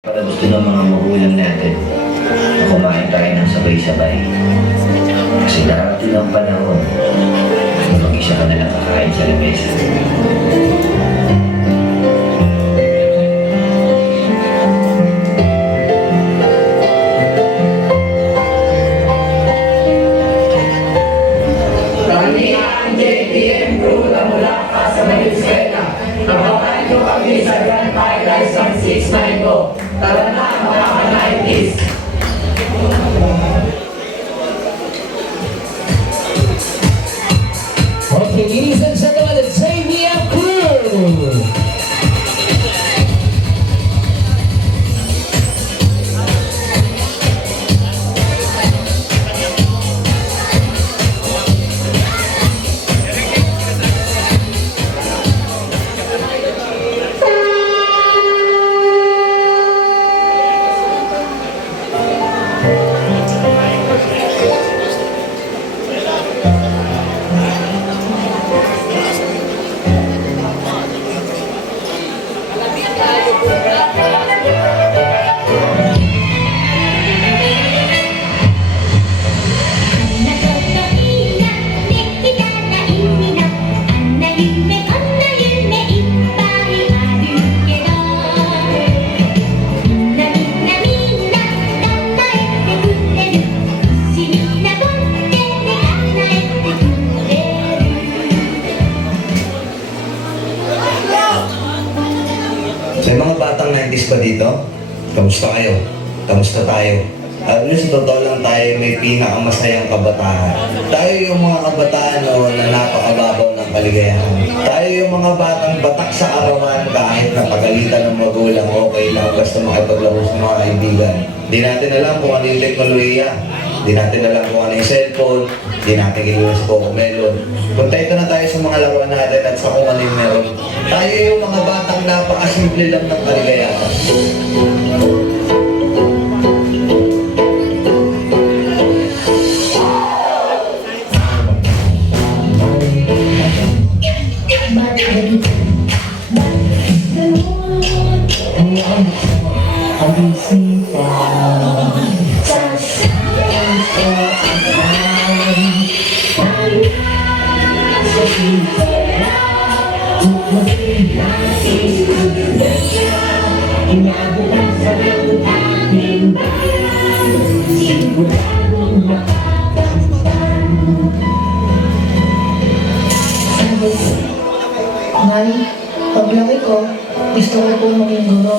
Para gusto ng mga magulang natin na kumain tayo ng sabay-sabay. Kasi darating ang panahon na mag-isa ka na lang kakain sa lamesa. Kami ang JPM crew na mula pa sa Venezuela. Nabakan nyo kami sa Grand Paradise ng 690. Tara na mga ka-90s! Okay, ladies and gentlemen, the JVM crew! May mga batang 90s ba dito? Kamusta kayo? Kamusta tayo? Sa totoo lang tayo may pinakamasayang kabataan. Tayo yung mga kabataan na napakababaw ng kaligayahan. Tayo yung mga batang batak sa arawan kahit napagalitan ng magulang, okay lang basta makipaglaro sa mga kaibigan. Di natin alam kung ano yung teknolohiya. Di natin alam kung ano yung cellphone. Di natin kilala sa Cocomelon. Kontento na tayo sa mga laruan natin at sa kung ano yung meron. Tayo yung mga batang napakasimple lang ng kaligayahan. Nay, paglaki ko, gusto ko po maging guro.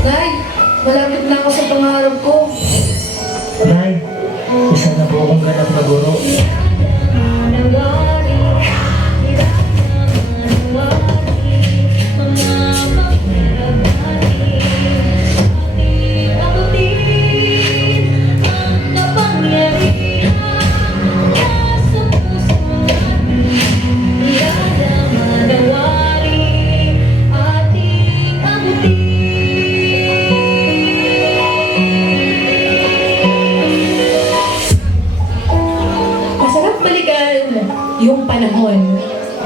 Nay, malapit na ako sa pangarap ko. Nay, isa na po akong ganap na guro. Masarap balikan yung panahon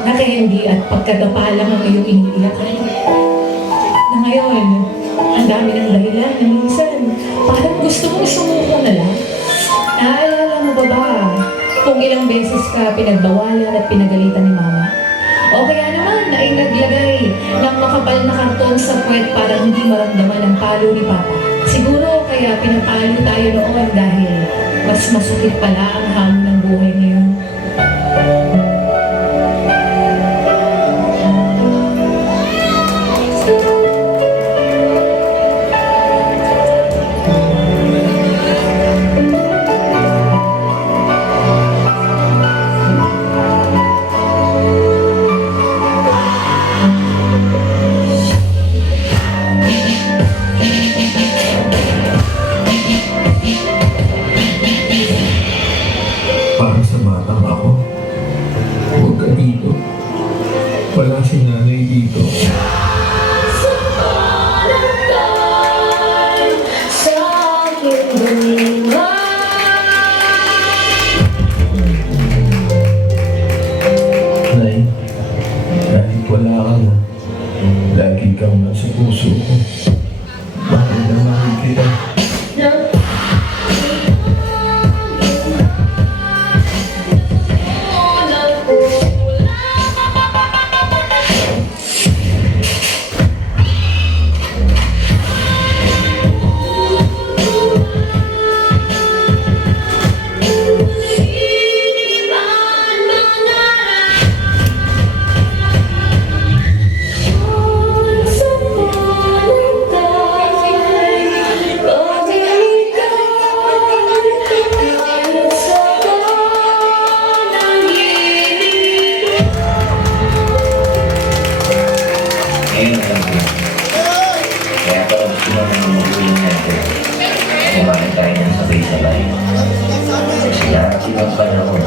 na candy at pagkagapalang ang iyong iniiyakan. Na ngayon, ang dami ng dahilan na minsan parang gusto mong sumuko na lang. Naaalala mo ba kung ilang beses ka pinagbawalan at pinagalitan ni mama? O kaya naman ay naglagay ng makapal na karton sa puwet para hindi maramdaman ang palo ni papa. Siguro kaya pinapalo tayo noon dahil mas masakit pala ang hamon ng buhay ngayon. para sa batang ako. Huwag ka dito. Wala si nanay dito. Nay, kahit wala ka na, lagi kang nasa puso ko. Bakit naman kita? Ngayon alam ko na. Kaya pala gusto naman ng magulang natin. Kumain tayo ng sabay-sabay. Kasi darating ang panahon